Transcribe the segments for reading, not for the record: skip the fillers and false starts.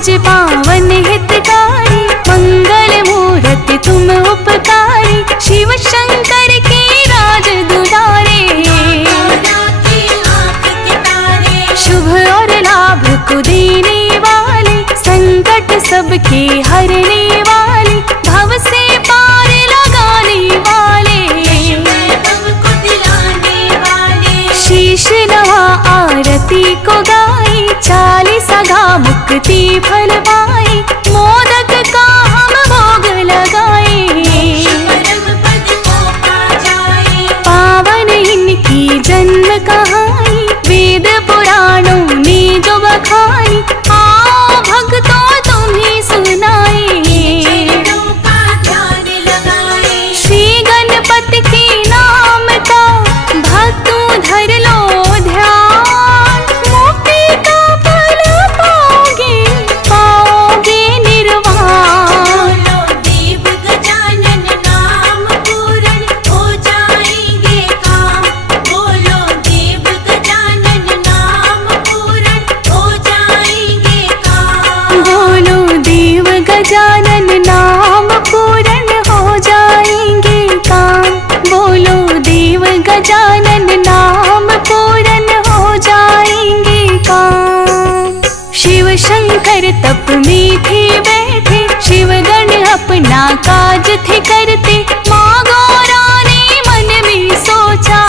निज पावन हितकारी, मंगल मूर्ति तुम उपकारी, शिव शंकर के राज दुलारे। शुभ और लाभ को देने वाले, संकट सबके हरने वाले, भव से पार लगाने वाले, शीश नवा आरती को गाई, 40 गा मुक्ति फल पाई, मोदक का हम भोग लगाए। पावन इनकी जन्म कहानी, वेद पुराणों में जो बखानी, आओ भक्तों तुम्हें सुनाए। श्री गणपति के नाम का भक्तों धर लो ध्यान, मुक्ति का फल पाओगे, पाओगे निर्वाण। देव गजानन नाम पूरन हो जाएंगे काम, बोलो देव गजानन नाम पूरन हो जाएंगे काम। बोलो देव गजानन नाम पूरन हो जाएंगे काम, बोलो देव गजानन नाम पूरन हो जाएंगे काम। शिव शंकर तप में थे बैठे, शिव गण अपना काज थे करते, माँ गौरा ने मन में सोचा,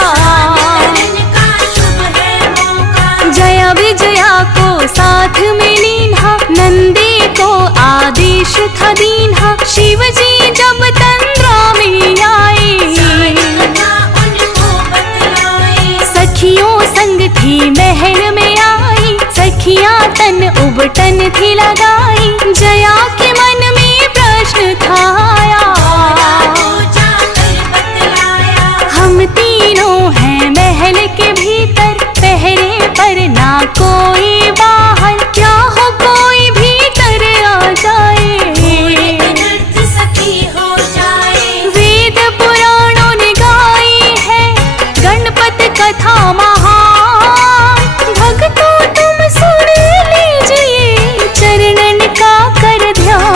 का शुभ है मौका, जया विजया को साथ में लीन्हा, नंदी को आदेश था दीन्हा, शिव जी जब तंद्रा में आए, उनको बतलाए। सखियों संग थी महल में आई, सखियां तन उबटन थी लगाई, जया के मन में प्रश्न था आया, हम तीनों हैं महल के भीतर, पहरे पर ना कोई बाहर, क्या हो कोई भीतर आ जाए। सखी हो जाए। वेद पुराणों ने गाई है गणपति कथा महान, भक्तों तुम सुन लीजिए चरणन का कर ध्यान।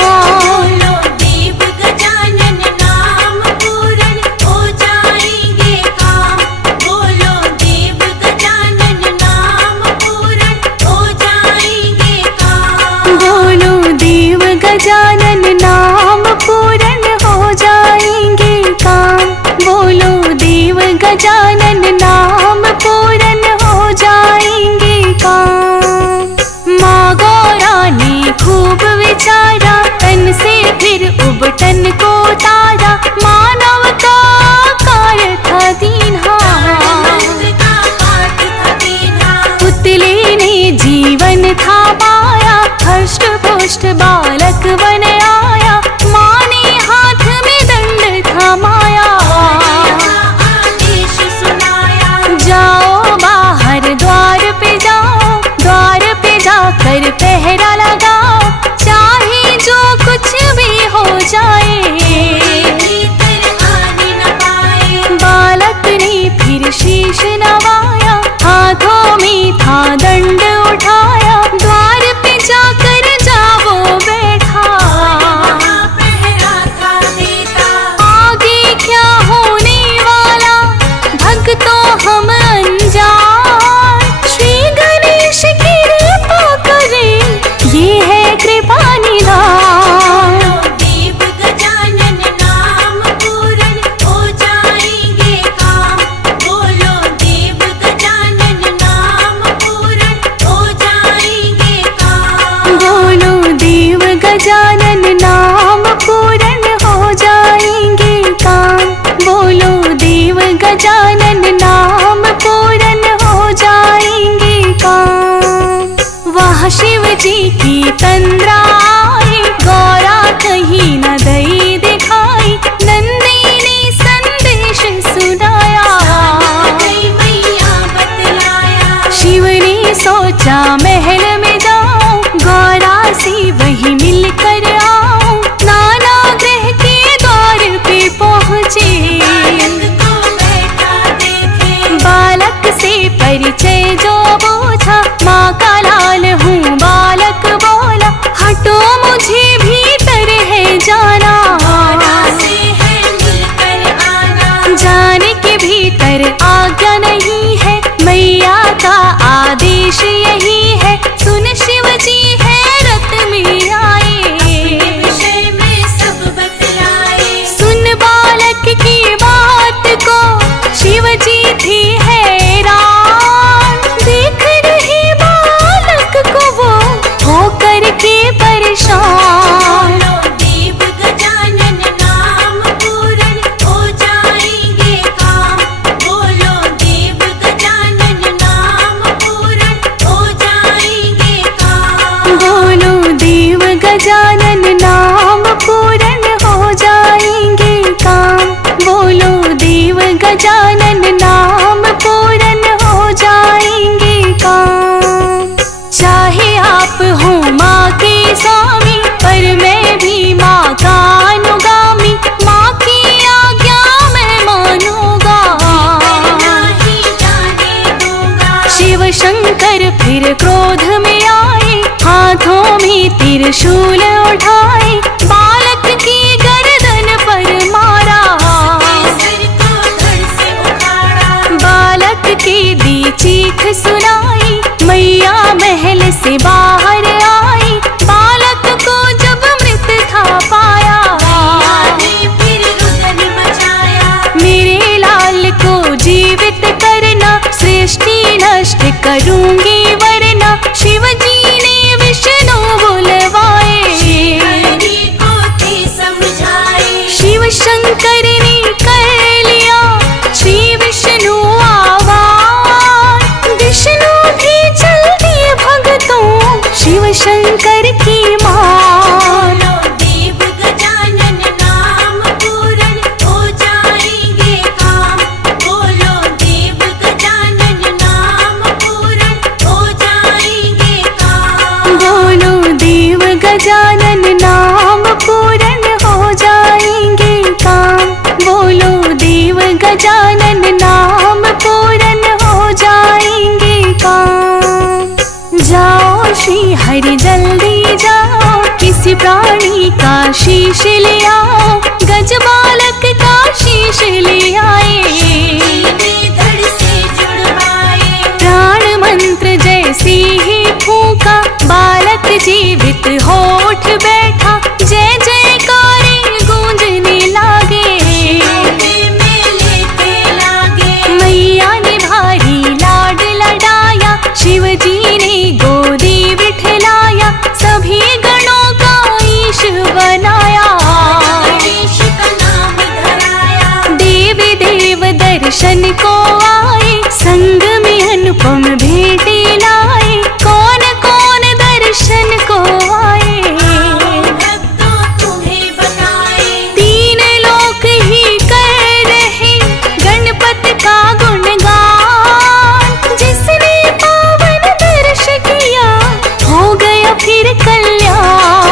बोलो देव गजानन नाम पूरन हो जाएंगे काम, बोलो देव गजानन नाम पूरन हो जाएंगे काम। बोलो देव गजानन नाम पूरन हो जाएंगे काम, बोलो देव गजानन नाम पूरन हो जाएंगे काम। माँ गौरा ने खूब विचारा, तन से फिर उबटन को तारा, मानव का कार्य था दीन्हा, का पाठ था दीना, पुतले ने जीवन था पाया, हष्ट पुष्ट बालक बन आया, माँ ने हाथ में दंड थमाया, आदेश सुनाया। जाओ बाहर द्वार पे जाओ, द्वार पे जाकर पहरा लगाओ, चाहे जो कुछ भी हो जाए। भीतर आने न पाए। बालक ने फिर शीश नवाया, हाथों में था दंड उठाया, द्वार पे जाकर जाओ बैठा, पहरा था देता। आगे क्या होने वाला भक्तों हम अनजान, श्री गणेश की कृपा करें, ये है कृपा निधान। देव गजानन नाम पूरन हो जाएंगे काम, बोलो देव गजानन नाम पूरन हो जाएंगे काम। बोलो देव गजानन नाम पूरन हो जाएंगे काम, बोलो देव गजानन नाम पूरन हो जाएंगे काम। वहाँ शिव जी की तंद्रा आई, गौरा कहीं न दई दिखाई, नंदी ने संदेश सुनाया, मैया बतलाया। शिव ने सोचा महल में जाऊं, गौरा से वहीं मिल कर आऊं, नाना ग्रह के द्वार पे पहुँचे, को बैठा देखे। बालक से परिचय जो पूछा, माँ का लाल हूँ बालक बोला, नाम पूरन हो जाएंगे काम। चाहे आप हो माँ के स्वामी, पर मैं भी माँ का अनुगामी। माँ की आज्ञा मैं मानूंगा, नहीं जाने दूंगा। शिव शंकर फिर क्रोध में आए, हाथों में त्रिशूल उठाए, बालक की गर्दन पर मारा। सिर को धड़ से उखाड़ा। बालक की दी चीख सुनाई, मैया महल से बाहर आई। बालक को जब मृत था पाया, मैया ने फिर रुदन मचाया। मेरे लाल को जीवित करना, सृष्टि नष्ट करूंगी वरना। शिव जी ने विष्णु बुलवाए, हरि को थे समझाए। शिव शंकर ने कर लिया श्री विष्णु आवाज। विष्णु भी चल दिए भक्तों शिव शंकर की मान। बोलो देव गजानन नाम पूरन हो जाएंगे काम। बोलो देव गजानन नाम पूरन हो जाएंगे काम। बोलो देव गजानन नाम पूरन हो जाएंगे काम। बोलो देव गजानन नाम पूरन हो जाएंगे काम। जाओ श्री हरि जल्दी जाओ, किसी प्राणी का शीश ले आओ। गज बालक का शीश ले आए, सीने धड़ से जुड़वाए। प्राण मंत्र जैसे ही फूका, बालक जीवित हो उठ बैठा। जय जयकारे गूंजने लागे, मेले के लागे। मैया ने भारी लाड लडाया, शिव जी ने गोदी बिठलाया। सभी गणों का ईश बनाया, गणेश का नाम धराया। देवी देव दर्शन को आए, संग में अनुपम भेंटे लाए। कौन कौन दर्शन को आए, भक्तों तुम्हें बताए। तीन लोक ही कर रहे गणपति का गुणगान। जिसने पावन दर्श किया, हो गया फिर कल्याण।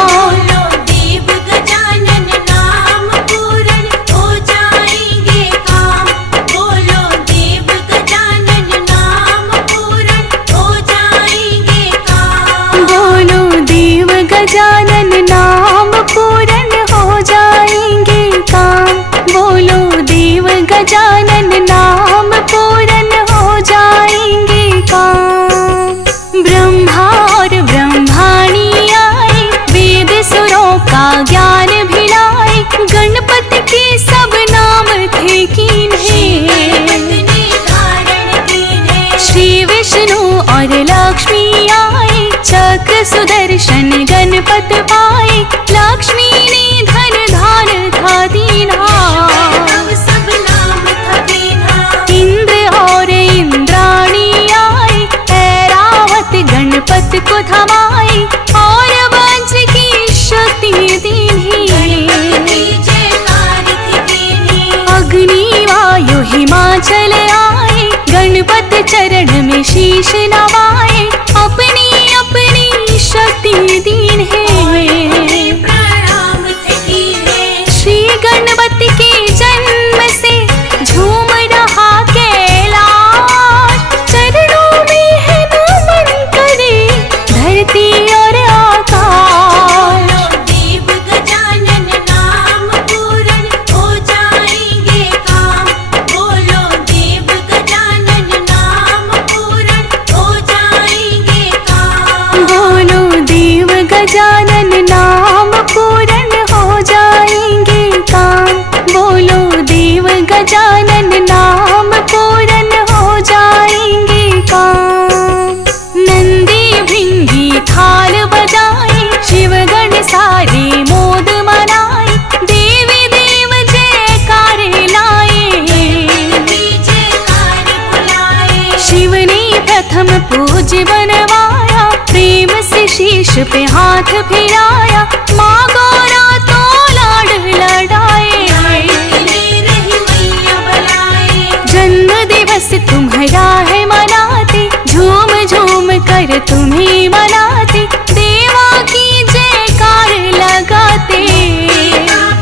बोलो देव गजानन नाम पूरन हो जाएंगे काम। बोलो देव गजानन नाम पूरन हो जाएंगे काम। बोलो देव गजानन नाम पूरन हो जाएंगे काम। बोलो देव गजानन नाम पूरन हो जाएंगे काम। ब्रह्मा और ब्रह्माणी आए, वेद सुरों का ज्ञान भिलाए। गणपति के सब नाम थे कीन्हे, ने धारण कीन्हे। श्री विष्णु और लक्ष्मी आए, चक्र सुदर्शन गणपत पाए। लक्ष्मी ने धन धान था दीना, तब सब नाम था बीना। इंद्र और इंद्राणी आए, ऐरावत गणपत को थमाए। और वज्र की शक्ति दीन्ही, गणपति जयकार थी कीन्ही। अग्नि वायु हिमाचल आए, गणपत चरण में शीश नवाए। अपनी अपनी शक्ति दीन्हे, प्रणाम थे कीन्हे। श्री गणपति के जन्म से झूम रहा कैलाश। चरणों में है नमन करे धरती और आकाश। बोलो देव गजानन नाम पूरन हो जाएंगे काम। बोलो देव गजानन नाम पूरन हो जाएंगे काम। बोलो देव गजानन नाम पूरन हो जाएंगे काम। बोलो देव गजानन नाम पूरन हो जाएंगे काम। नंदी भृंगी थाल बजाए, शिवगण सारे मोद मनाए। देवी देव जयकार लाए, जयकार बुलाए। शिव ने प्रथम पूज बनवाया। प्रेम से शीश पे हाथ फिराया, माँ गौरा तो लाड लड़ाए। ले रही मैया बुलाए। जन्म दे बस तुम्हारा है मनाते, झूम झूम कर तुम्हें मनाते, देवा की जयकार लगाते।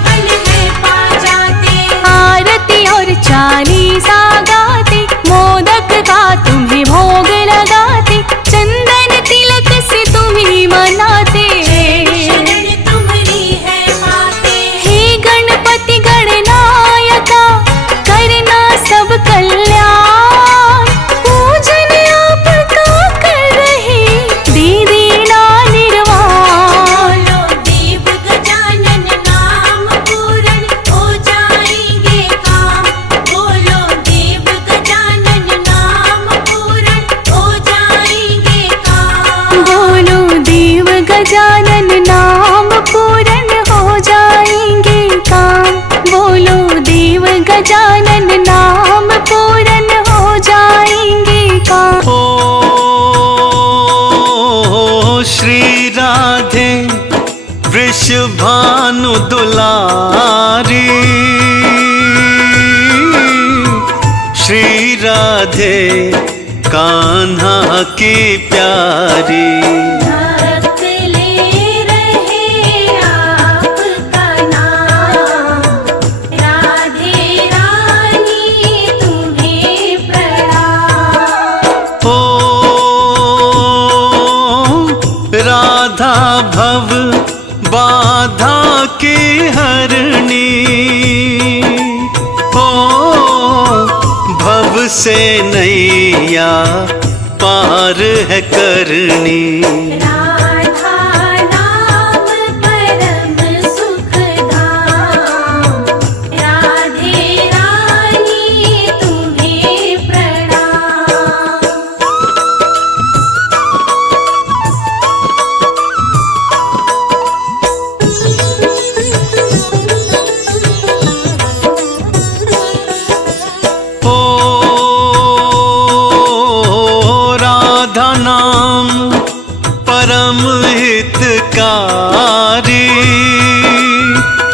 फल है पा जाते, आरती और चालीसा गाते, मोदक का तुम्हें भोग लगाते, चंदन तिलक से तुम्हें मनाते। शरण तुम्हारी है माते। हे गणपति गणनायका, करना सब कल्याण, पूजन आपका कर रहे, दे देना निर्वाण। बोलो देव गजानन नाम पूरन हो जाएंगे काम। बोलो देव गजानन नाम पूरन हो जाएंगे काम। बोलो देव गजानन नाम पूरन हो जाएंगे काम, बोलो देव गजानन नाम पूरन हो जाएंगे काम। ओ श्री राधे वृषभानु दुलारी, श्री राधे कान्हा की प्यारी। भक्त ले रहे आपका नाम, राधे रानी तुम्हें प्रणाम। ओ राधा भव बाधा की हरणी, ओ भव से नैया पार है करनी। राधा नाम परम सुखधाम, राधे रानी तुम्हें प्रणाम। ओ राधा नाम परम हितकारी,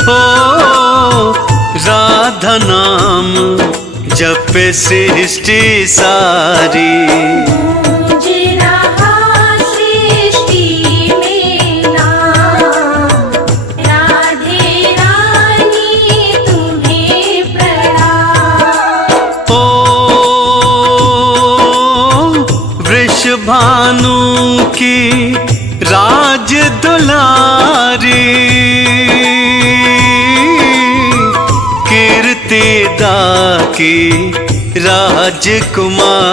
ओ राधा नाम जप सृष्टि सारी। गूंज रहा सृष्टि में नाम, राधे रानी तुम्हें प्रणाम। ओ वृषभानु की राज दुलारी, कीर्ति दा की राजकुमारी।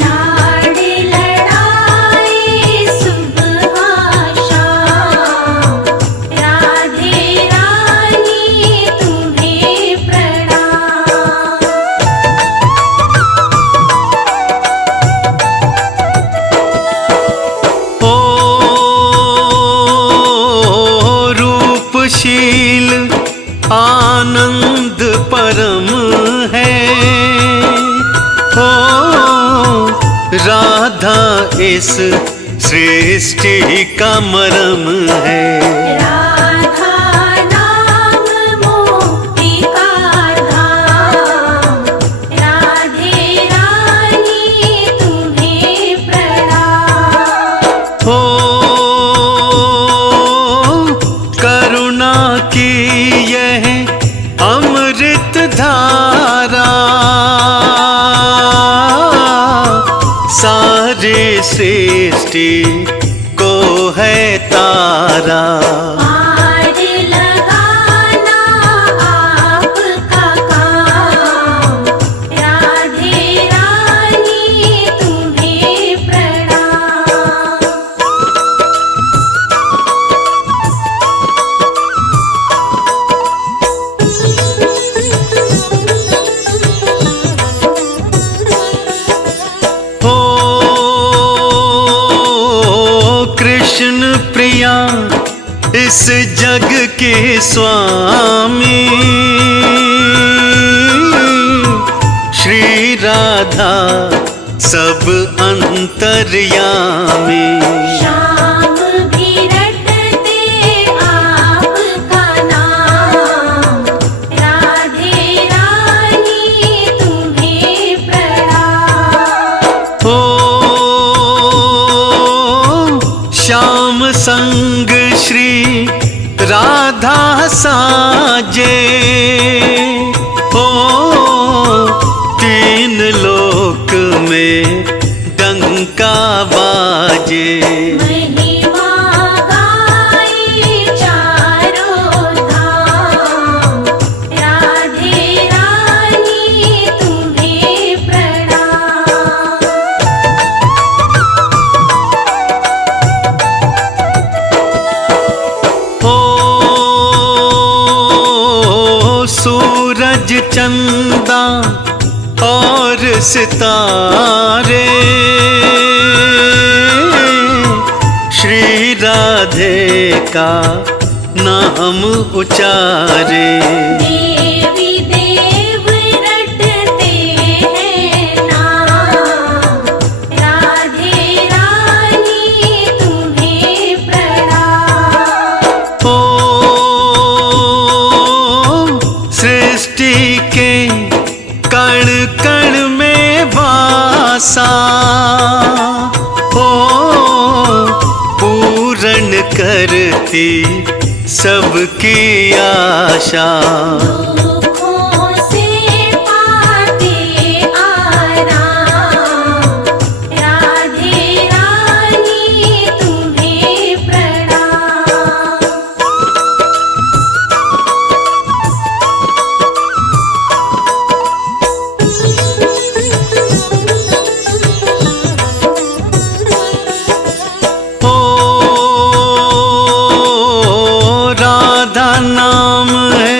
लाड लड़ाए सुबह शाम, राधे रानी तुम्हें प्रणाम। ओ रूपशील आनंद परम है, ओ राधा इस सृष्टि का मरम है। राधा नाम मुक्ति का धाम, राधे रानी तुम्हें प्रणाम। हो करुणा की यह अमृत धारा, सारे सृष्टि को है तारा। पार लगाना आपका काम, राधे रानी तुम्हें प्रणाम। हो कृष्ण प्रिया इस जग के स्वामी, श्री राधा सब अंतर्यामी। शाम भी रटते आपका नाम, राधे रानी तुम्हें साजे, ओ तीन लोक में डंका बाजे। महिमा गाई चारों धाम, राधे रानी तुम्हें प्रणाम। ओ सूरज चंदा और सितारे, श्री राधे का नाम उचारे। देवी देव रटते हैं नाम, राधे रानी तुम्हें प्रणाम। ओ सृष्टि के कण कण में वासा, ओ पूर्ण करती सबकी आशा। दुखों से पाते आराम, राधे रानी तुम्हें प्रणाम। ओ राधा नाम है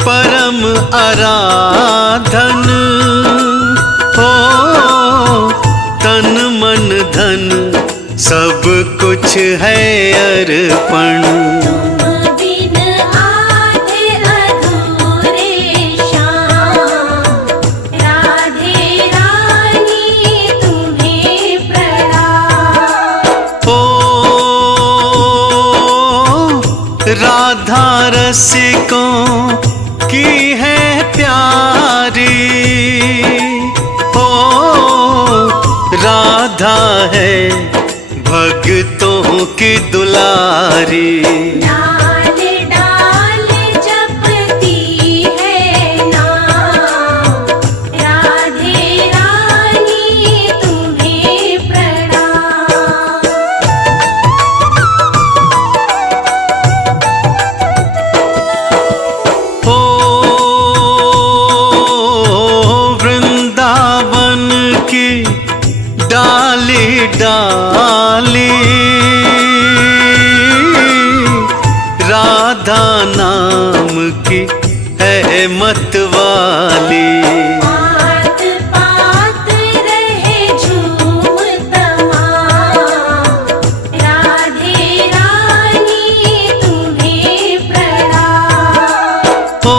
परम आराधन, ओ तन मन धन सब कुछ है अर्पण। तुम बिन आधे अधूरे श्याम, राधे रानी तुम्हें प्रणाम। ओ राधा रसिकों की है प्यारी, ओ राधा है भक्तों की दुलारी। डाल डाल जपती है नाम, राधे रानी तुम्हें प्रणाम। ओ वृंदावन की डाली डाली, राधा नाम की है मतवाली। पात पात रहे झूम तमाम, राधे रानी तुम्हें प्रणाम। ओ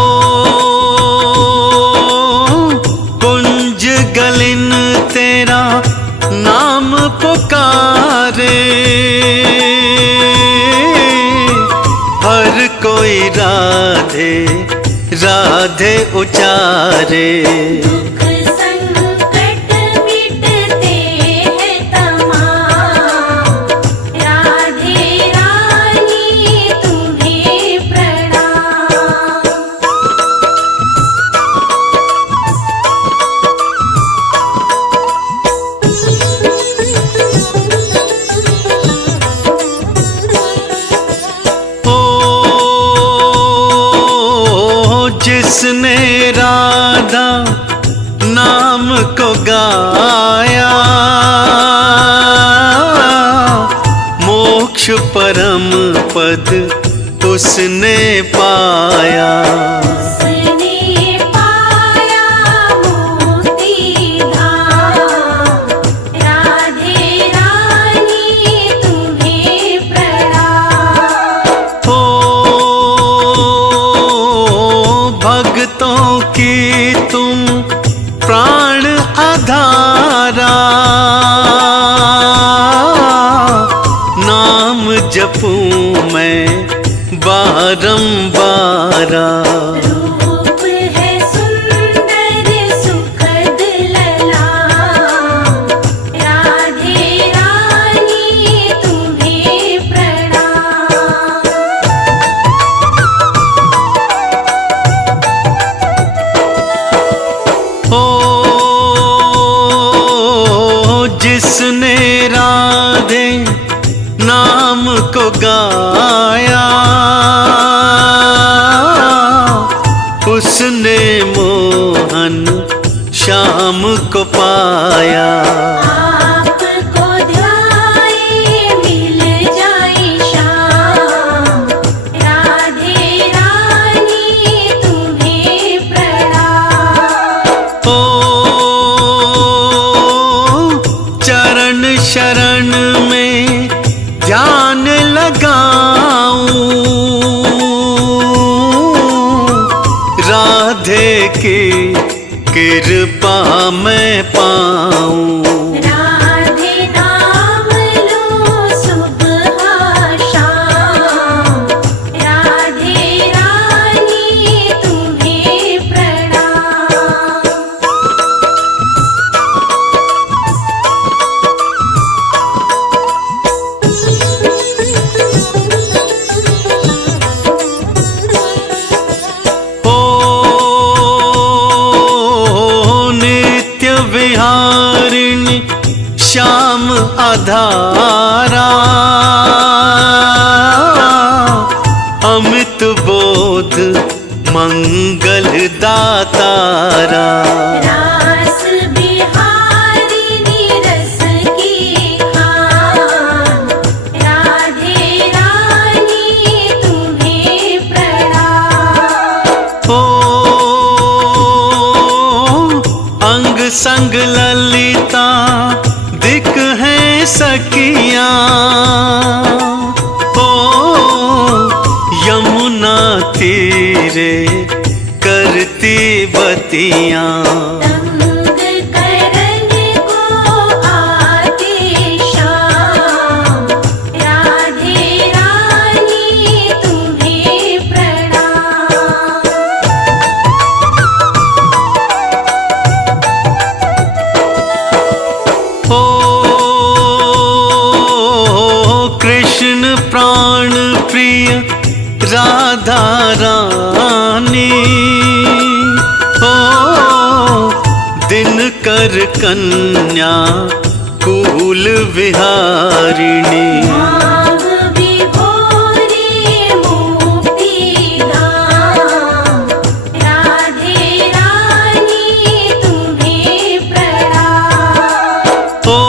कुंज गलिन तेरा नाम पुकारे, हर कोई राधे राधे उचारे। दुख संकट मिटते हैं तमाम, राधे रानी तुम्हें प्रणाम। ओ जिसने राधा नाम को गाया, मोक्ष परम पद उसने पाया। उसने पाया मोक्ति धाम, राधे रानी तुम्हें प्रणाम। ओ भक्तों की तुम प्राण आधारा, नाम जपूं मैं बारंबारा। रूप है सुंदर सुखद ललाम, राधे रानी तुम्हें प्रणाम। जिसने राधे नाम को गाया, उसने मोहन श्याम को पाया। आपको ध्याए मिल जाए श्याम, राधे रानी तुम्हें प्रणाम। ओ चरण शरण में ध्यान लगाऊं, राधे की कृपा मैं पाऊं। राधे नाम लो सुबह शाम, राधे रानी तुम्हें प्रणाम। विहारिणी श्याम आधारा, अमित बोध मंगल दातारा। रास बिहारिणी रस की खान, राधे रानी तुम्हें प्रणाम। ओ अंग संग ललिता दिक है सखियां, ओ यमुना तीरे करती बतियां। तंग करन को आते शाम, राधे रानी तुम्हें प्रणाम। ओ कृष्ण प्राण प्रिय राधा रानी, ओ दिनकर कन्या कुल विहारिणी। भाव विभोरे मुक्ति धाम, राधे रानी तुम्हें प्रणाम। ओ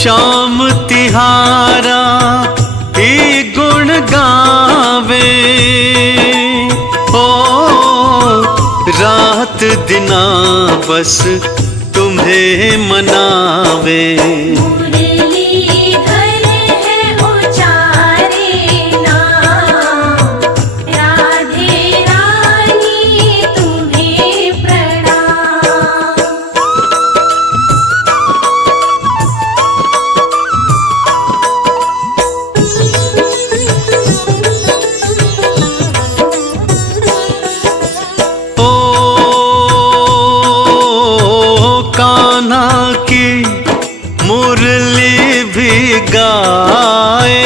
श्याम तिहारा ही गुण गावे, ओ रात दिना बस तुम्हें मनावे। मुरलीधर है उचारे नाम, राधे रानी तुम्हें प्रणाम। ओ कान्हा की मुरली भी गाए,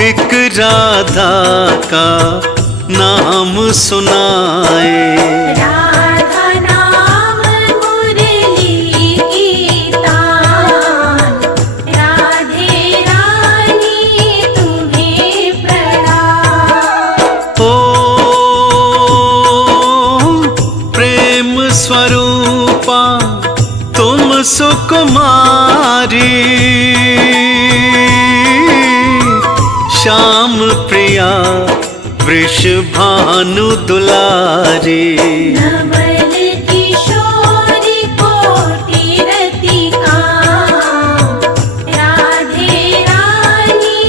एक राधा का नाम सुनाए। राधा नाम मुरली की तान, राधे रानी तुम्हें प्रणाम। ओ प्रेम स्वरूपा तुम सुकुमारी, श्याम प्रिया वृषभानु दुलारी। नवल किशोर कोटि रति काम, राधे रानी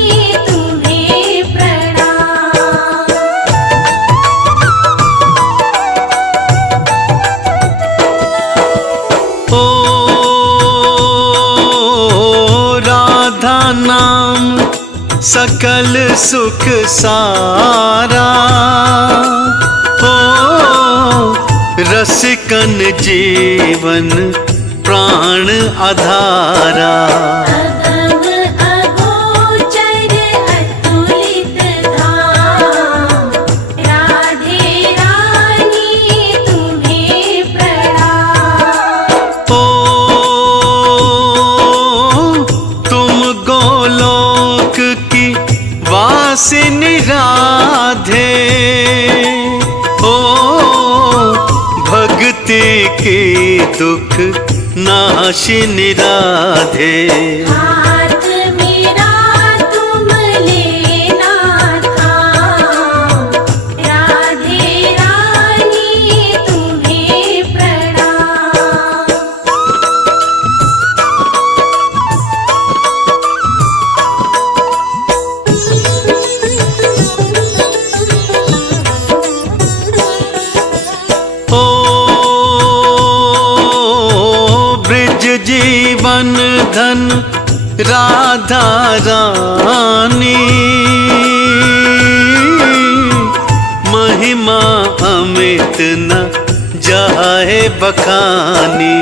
तुम्हें प्रणाम। ओ राधा नाम सकल सुख सारा, ओ रसिकन जीवन प्राण आधारा। अगम अगोचर अतुलित धाम, राधे रानी तुम्हें के दुख नाशिनी राधे। हाथ मेरा तुम लेना थाम, राधे रानी तुम्हें प्रणाम। ओ ब्रिज जीवन धन राधा रानी, महिमा अमित न जाए बखानी।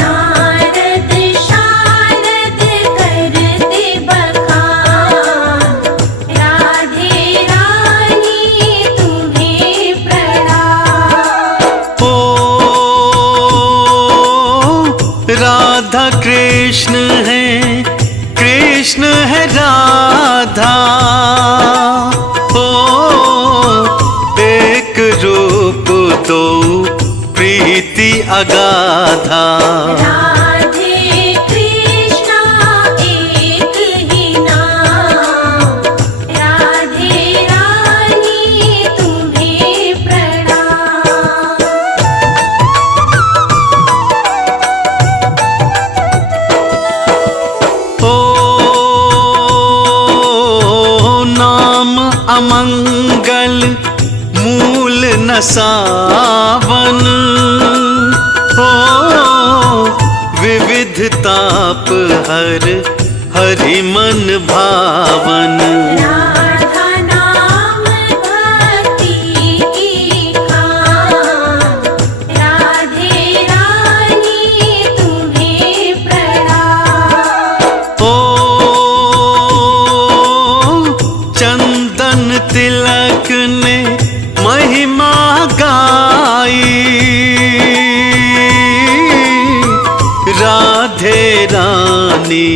नारद शारद करते बखान, राधे रानी तुम्हें प्रणाम। ओ राधा कृष्ण है, कृष्ण है राधा। ओ एक रूप दो प्रीति अगाधा। राधे कृष्णा एक ही नाम, राधे रानी तुम्हें प्रणाम। ओ नाम अमंगल मूल न सावन। ओ विविध ताप हर हरि मन भावन। राधा नाम भक्ति की खान, राधे रानी तुम्हें प्रणाम। ओ चंदन तिलक ने महिमा गाई, राधे रानी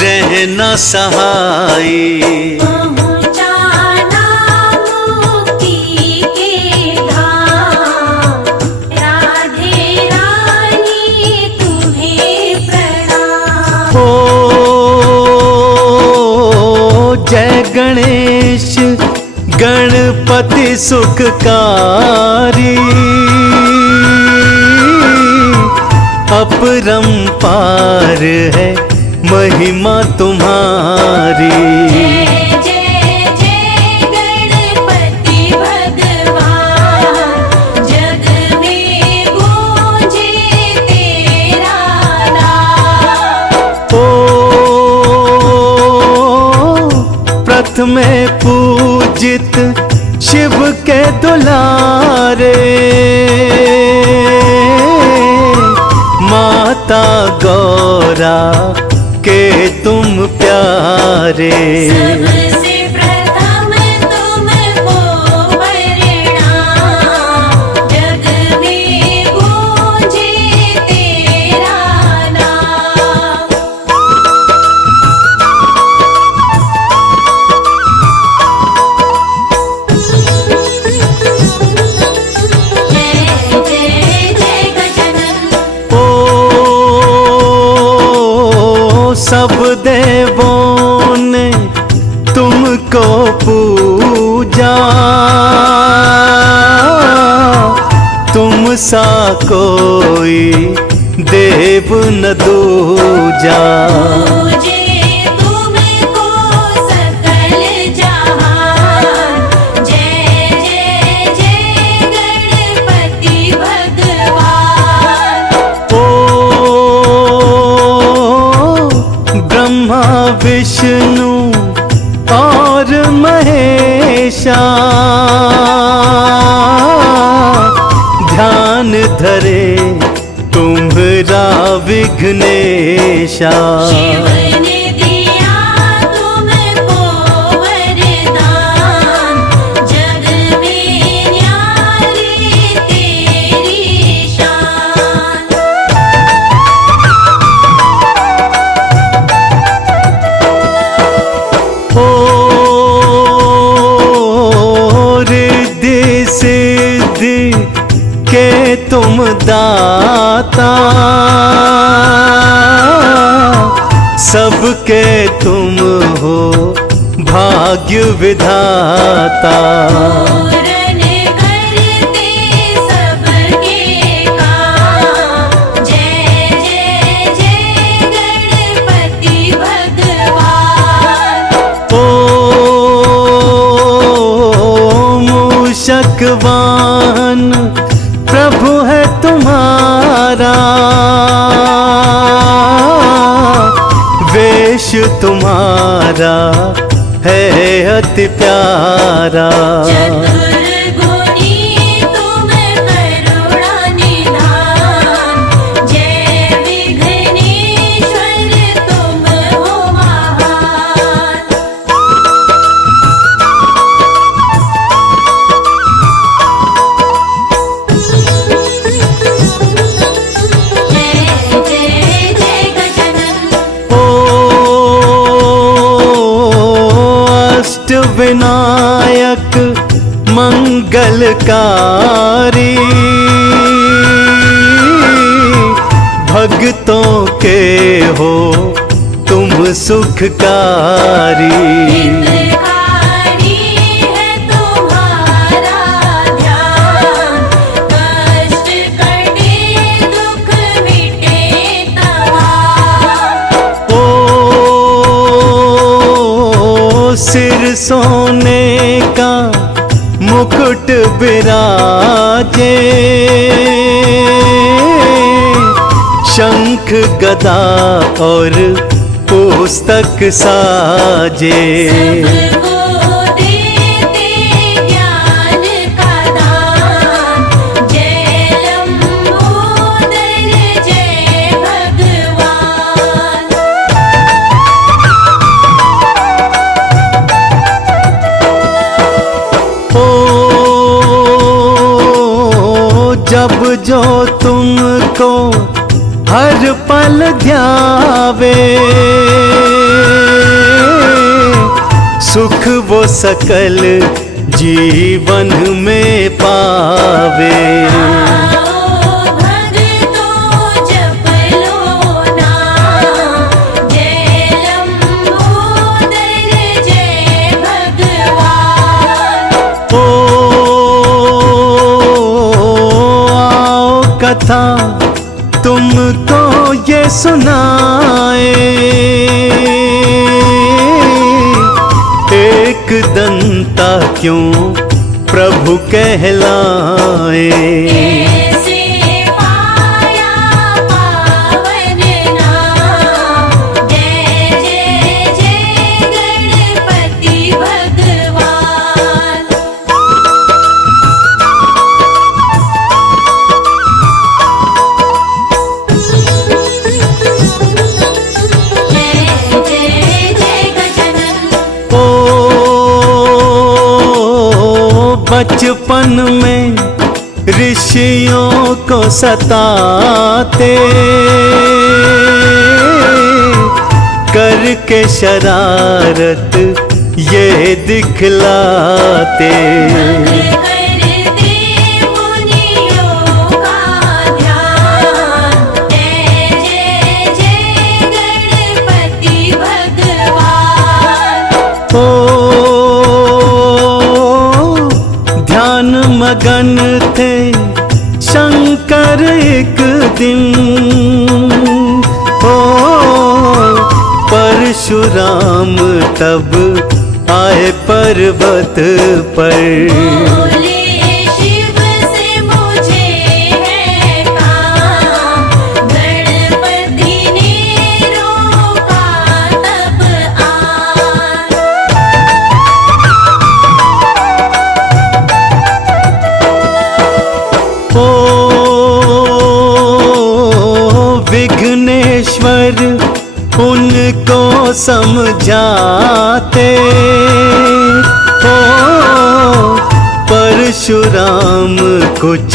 रहना सहाई। पहुँचाना मुक्ति के धाम, राधे रानी तुम्हें प्रणाम। ओ जय गणेश गणपति सुखकारी, अपरंपार है महिमा तुम्हारी। जय जय जय गणपति भगवान, जग में गूंजे तेरा नाम। ओ प्रथमे पूजित शिव के दुलारे, माता गौरा के तुम प्यारे। सबसे प्रथम तुमको प्रणाम, जग में गूंजे तेरा नाम। जय जय जय गजानन। ओ सब देवों ने तुमको पूजा, तुम सा कोई देव न दूजा। पूजे तुमको सकल जहान, जय जय जय गणपति भगवान। ओ ब्रह्मा विष्णु और महेशा, ध्यान धरे तुम्हारा विघ्नेशा। शिव ने दिया तुमको वरदान, जग में न्यारी तेरी शान। ओ रिद्धि सिद्धि के तुम दाता, सबके तुम हो भाग्य विधाता। पूरन करते सबके काम, जय जय जय गणपति भगवान। ओ मूषकवाहन प्रभु है तुम्हारा, वेश तुम्हारा है अति प्यारा। चतुर्गुणी तुम करुणा निधान, जय विघ्नेश्वर तुम हो महान। जय जय जय गजानन। ओ अष्ट विनायक मंगलकारी, भक्तों के हो तुम सुखकारी। हितकारी है तुम्हारा ध्यान, कष्ट कटे दुख मिटे तमाम। ओ सिर सोने का मुकुट विराजे, शंख गदा और पुस्तक साजे। सबको देते ज्ञान का दान, जय लंबोदर जय भगवान। ओ जब जो तुमको हर पल ध्यावे, सुख वो सकल जीवन में पावे। आओ भक्तों जप लो नाम, जय लंबोदर जय भगवान। ओ आओ कथा तुमको ये सुनाए, एक दंता क्यों प्रभु कहलाए। ऐसे पाया पावन नाम, जय जय जय गणपति भगवान। जय जय जय गजानन। ओ बचपन में ऋषियों को सताते, करके शरारत ये दिखलाते। करते मुनियों का ध्यान, जय जय जय गणपति भगवान। ओ ध्यान मगन थे शंकर एक दिन, ओ परशुराम तब आए पर्वत पर। बोले शिव से मुझे है काम, गणपति ने रोका तब आन। ओ विघ्नेश्वर उनको समझाते, ओ परशुराम कुछ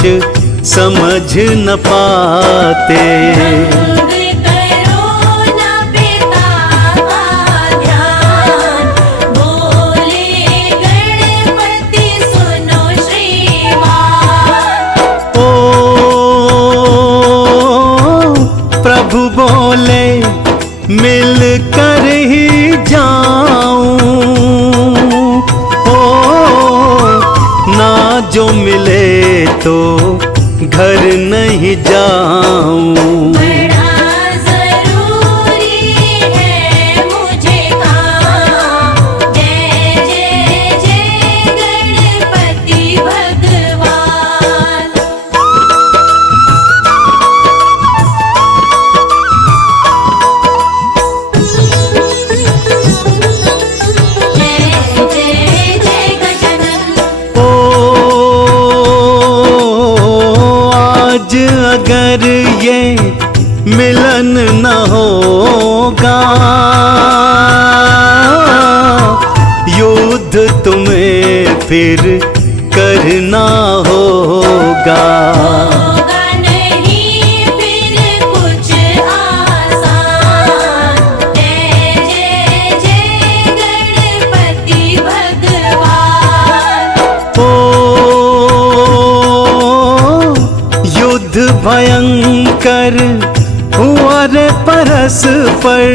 समझ न पाते। भंग करो न पिता का ध्यान, बोले गणपति सुनो श्रीमान। ओ बोले तो घर नहीं जाऊं। बड़ा जरूरी है मुझे काम। जय जय जय गणपति भगवान। जय जय जय गजानन। ओ आज अगर ये मिलन न होगा, युद्ध तुम्हें फिर करना होगा। होगा नहीं फिर कुछ आसान। जय जय जय गणपति भगवान। ओ युद्ध भयंकर हुआ रे परस्पर,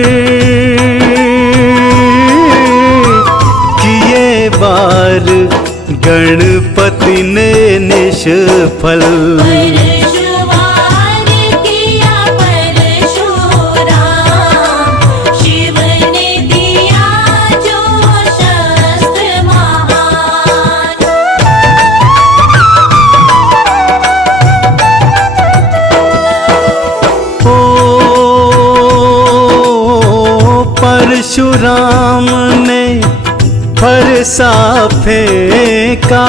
किए बार गणपति ने निष्फल। परशुवार किया परशुराम। शिव ने दिया जो शस्त्र महान। ओ परशुराम ने फरसा फेंका,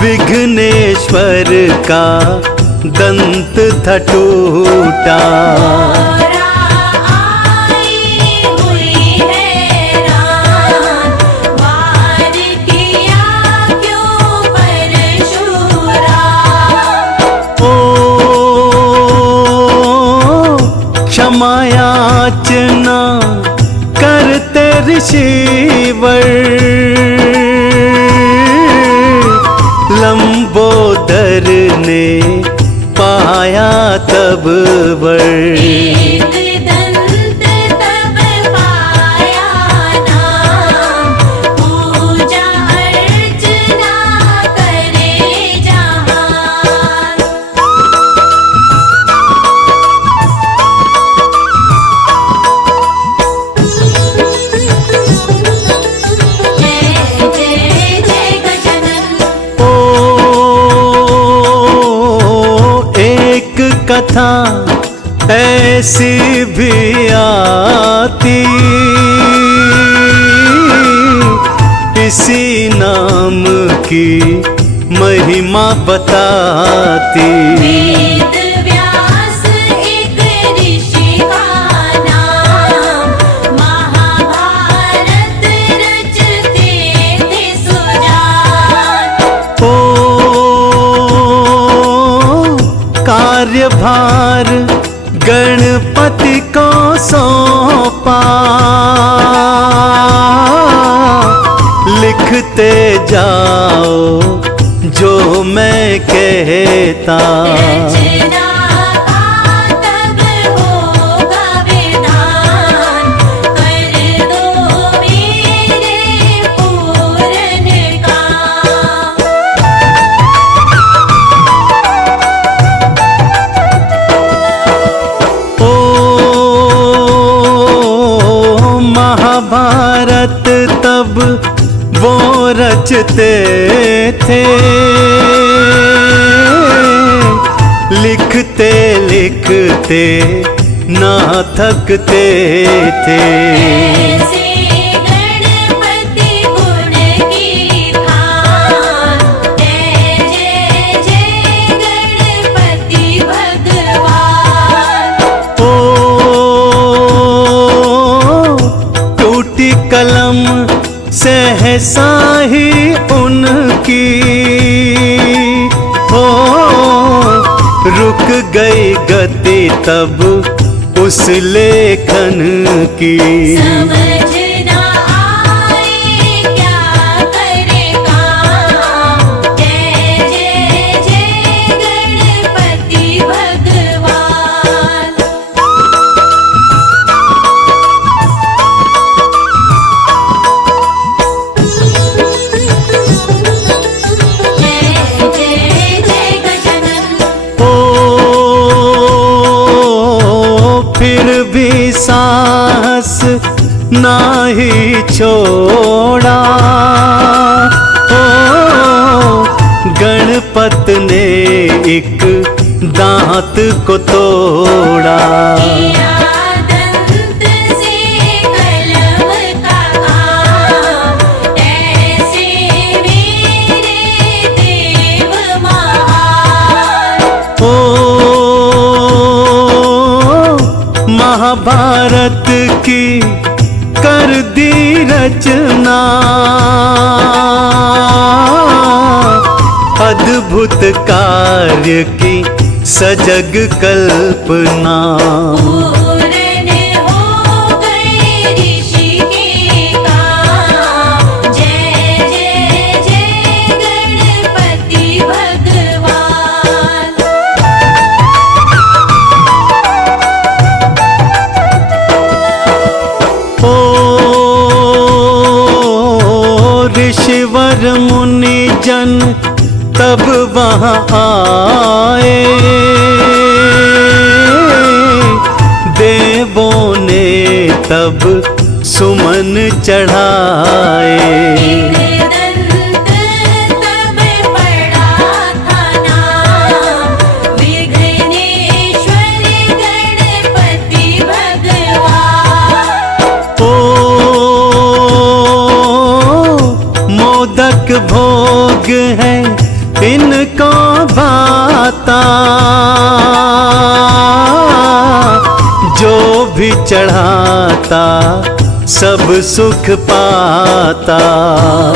विघ्नेश्वर का दंत था टूटा। औरा आई हुई हैरान। वार किया क्यों परशुराम। ओ क्षमा याचना करते ऋषिवर, लंबोदर ने पाया तब वर। एक दंत तब पाया नाम। पूजा अर्चना करे जहान। जय जय जय गजानन। ओ एक कथा ऐसी भी आती, इसी नाम की महिमा बताती। वेद व्यास एक ऋषि का नाम। महाभारत रचते थे सुजान। ओ कार्यभार गणपति को सौंपा, लिखते जाओ जो मैं कहता। रचना का तब होगा विधान। कर दो मेरे पूरन काम। ओ महाभारत तब वो रचते थे, लिखते लिखते ना थकते थे। ऐसे गणपति गुण की खान। जय जय जय गणपति भगवान। ओ टूटी कलम सहसा ही उनकी, हो रुक गई गति तब उस लेखन की। समझ ना आए क्या करे काम। जय जय जय गणपति भगवान। छोड़ा। ओ गणपत ने एक दांत को तोड़ा। किया दंत से कलम का काम, ऐसे मेरे देव महान। ओ महाभारत की कर दी रचना, अद्भुत कार्य की सजग कल्पना। पूर्ण हो गए ऋषि के काम, जय जय जय गणपति भगवान। ओ ऋषिवर मुनि जन तब वहाँ आए, देवों ने तब सुमन चढ़ाए। दंत तब पड़ा था नाम, विघ्नेश्वर गणपति भगवान। ओ मोदक भोग है इनको भाता, जो भी चढ़ाता सब सुख पाता।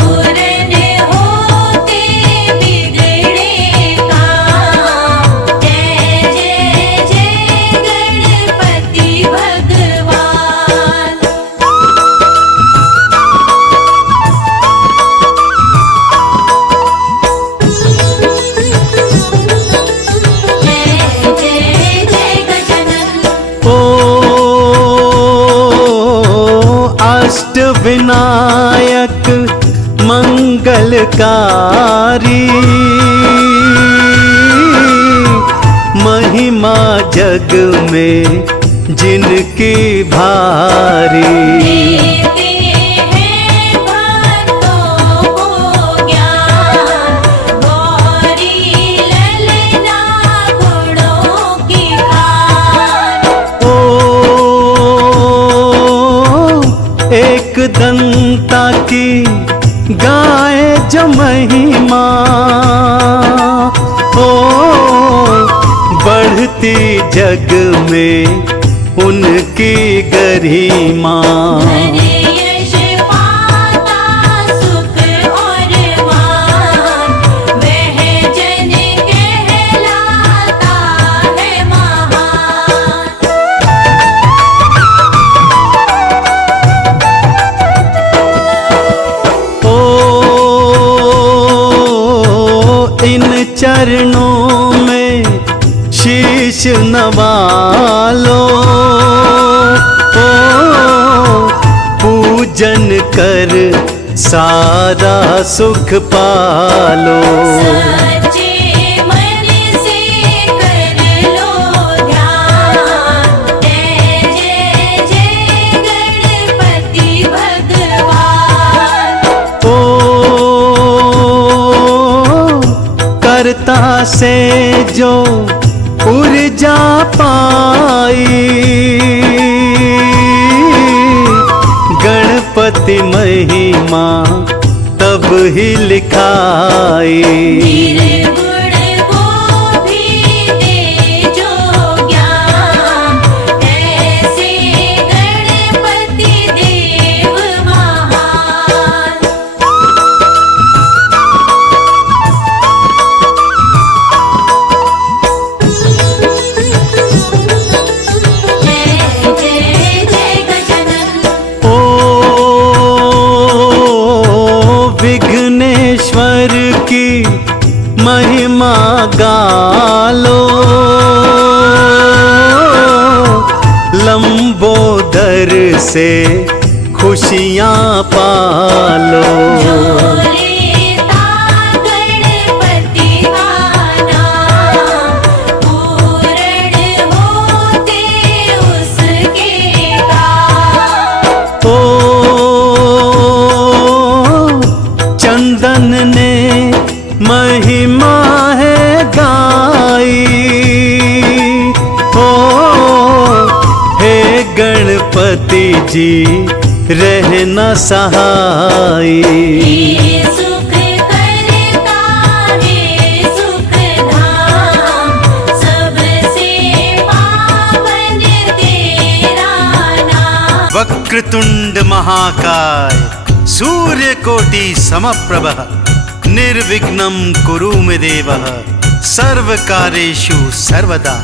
पूर्ण होते बिगड़े काम, जय जय जय गणपति भगवान। जय जय जय गजानन। ओ अष्ट विनायक मंगलकारी, महिमा जग में जिनकी भारी। देते हैं भक्तों को ज्ञान, गौरी ललना गुणों की खान। ओ एक दंता की गाय जो महिमा, ओ बढ़ती जग में उनकी गरिमा। धन यश पाता सुख और मान, वह जन कहलाता है महान। ओ इन चरणों में शीश नवा लो, ओ पूजन कर सारा सुख पालो। सच्चे मन से कर लो ध्यान, जय जय जय गणपति भगवान। ओ कर्ता से जो ऊर्जा पाई, गणपति महिमा तब ही लिखाई। निर्गुण को भी दे जो ज्ञान, ऐसे गणपति देव महान। जय जय जय गजानन। ओ विघ्नेश्वर की महिमा गालो, लंबोदर से खुशियाँ पालो। जो लेता गणपति का नाम, पूर्ण होते उसके काम। ओ महिमा है गाई। ओ हे गणपति जी रहना सहाई। हे सुख करता है सुख धाम, सबसे पावन तेरा नाम। वक्रतुंड महाकाय सूर्यकोटि समप्रभः निर्विघ्नं कुरु मे देवः सर्वकार्येषु सर्वदा।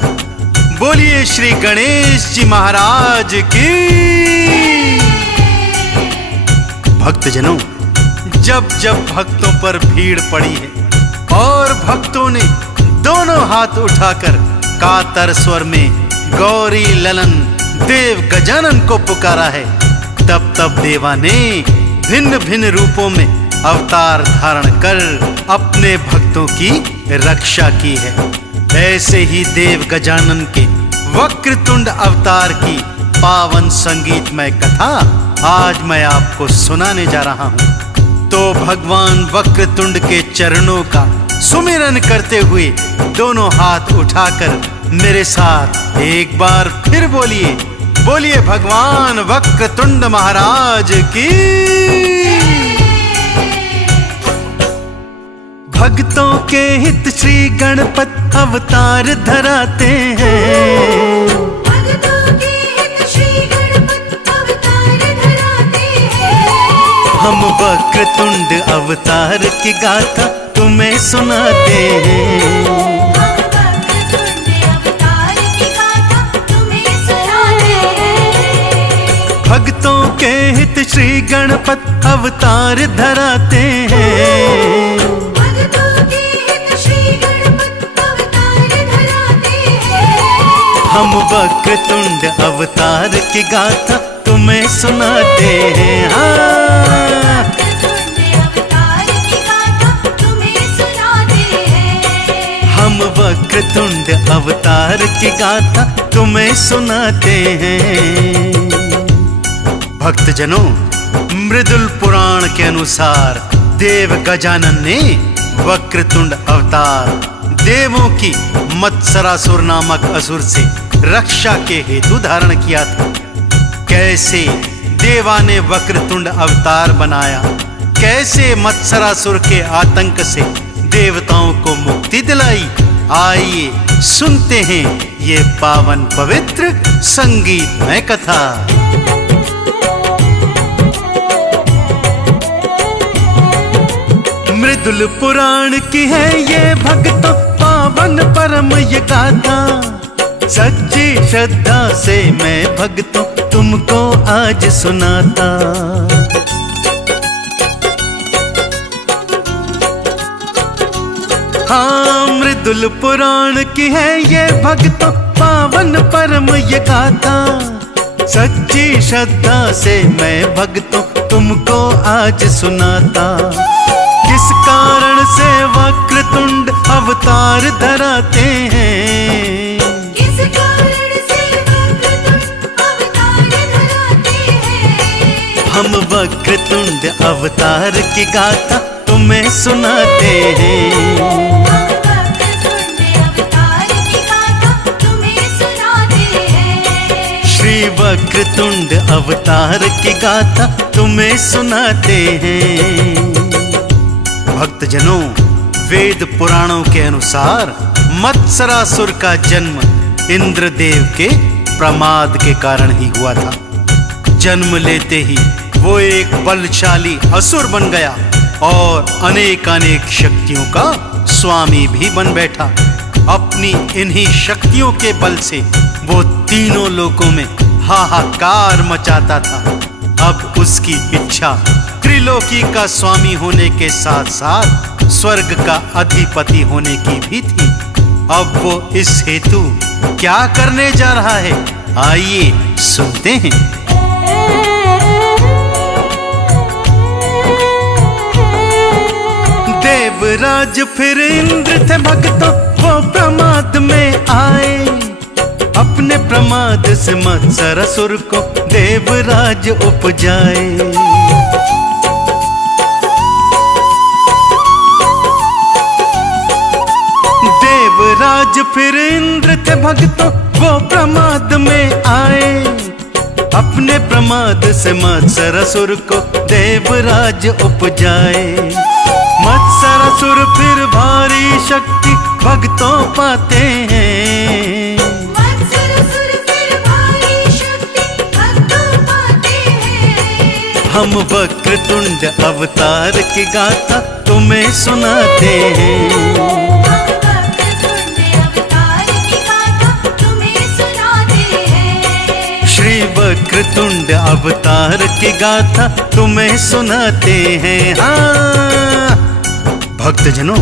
बोलिए श्री गणेश जी महाराज की। भक्तजनों, जब जब भक्तों पर भीड़ पड़ी है और भक्तों ने दोनों हाथ उठाकर कातर स्वर में गौरी ललन देव गजानन को पुकारा है, तब तब देवा ने भिन्न भिन्न रूपों में अवतार धारण कर अपने भक्तों की रक्षा की है। ऐसे ही देव गजानन के वक्रतुंड अवतार की पावन संगीतमय कथा आज मैं आपको सुनाने जा रहा हूँ। तो भगवान वक्रतुंड के चरणों का सुमिरन करते हुए दोनों हाथ उठाकर मेरे साथ एक बार फिर बोलिए, बोलिए भगवान वक्रतुंड महाराज की। भक्तों के हित श्री गणपत अवतार धराते हैं। भक्तों के हित श्री गणपत अवतार धराते हैं। हम वक्रतुंड अवतार की गाथा तुम्हें सुनाते हैं। हम वक्रतुंड अवतार की गाथा तुम्हें सुनाते हैं। भक्तों के हित श्री गणपत अवतार धराते हैं। हम वक्रतुंड अवतार की गाथा तुम्हें सुनाते हैं। हाँ। हम वक्रतुंड अवतार की गाथा तुम्हें सुनाते हैं। भक्तजनों, मृदुल पुराण के अनुसार देव गजानन ने वक्रतुंड अवतार देवों की मत्सरासुर नामक असुर से रक्षा के हेतु धारण किया था। कैसे देवा ने वक्रतुंड अवतार बनाया, कैसे मत्सरासुर के आतंक से देवताओं को मुक्ति दिलाई, आइए सुनते हैं ये पावन पवित्र संगीतमय कथा। मृदुल पुराण की है ये भक्तों पावन परम ये गाथा। सच्ची श्रद्धा से मैं भक्तों तुमको आज सुनाता। हाँ, मृदुल पुराण की है ये भक्तों पावन परम ये गाथा। सच्ची श्रद्धा से मैं भक्तों तुमको आज सुनाता। किस कारण से वक्रतुंड अवतार धराते हैं? किस कारण से वक्रतुंड अवतार धराते हैं? हम वक्रतुंड अवतार की गाथा तुम्हें सुनाते हैं। हम वक्रतुंड अवतार की गाथा तुम्हें सुनाते हैं। श्री वक्रतुंड अवतार की गाथा तुम्हें सुनाते हैं। भक्तजनों, वेद पुराणों के अनुसार मत्सरासुर का जन्म इंद्रदेव के प्रमाद के कारण ही हुआ था। जन्म लेते ही वो एक बलशाली असुर बन गया और अनेकानेक शक्तियों का स्वामी भी बन बैठा। अपनी इन्हीं शक्तियों के बल से वो तीनों लोकों में हाहाकार मचाता था। अब उसकी इच्छा त्रिलोकी का स्वामी होने के साथ साथ स्वर्ग का अधिपति होने की भी थी। अब वो इस हेतु क्या करने जा रहा है, आइए सुनते हैं। देवराज फिर इंद्र थे भक्तों, वो प्रमाद में आए। अपने प्रमाद से मत्सरासुर को देवराज उपजाए। आज फिर इंद्र थे भक्तों वो प्रमाद में आए, अपने प्रमाद से मत्सरासुर को देवराज उपजाए। मत्सरासुर फिर भारी शक्ति भक्तों पाते हैं, मत्सरासुर फिर भारी शक्ति भक्तों पाते हैं। हम वक्रतुंड अवतार की गाथा तुम्हें सुनाते हैं। हम वक्रतुंड अवतार की गाथा तुम्हें सुनाते हैं। श्री वक्रतुंड अवतार की गाथा तुम्हें सुनाते हैं। हाँ भक्तजनों,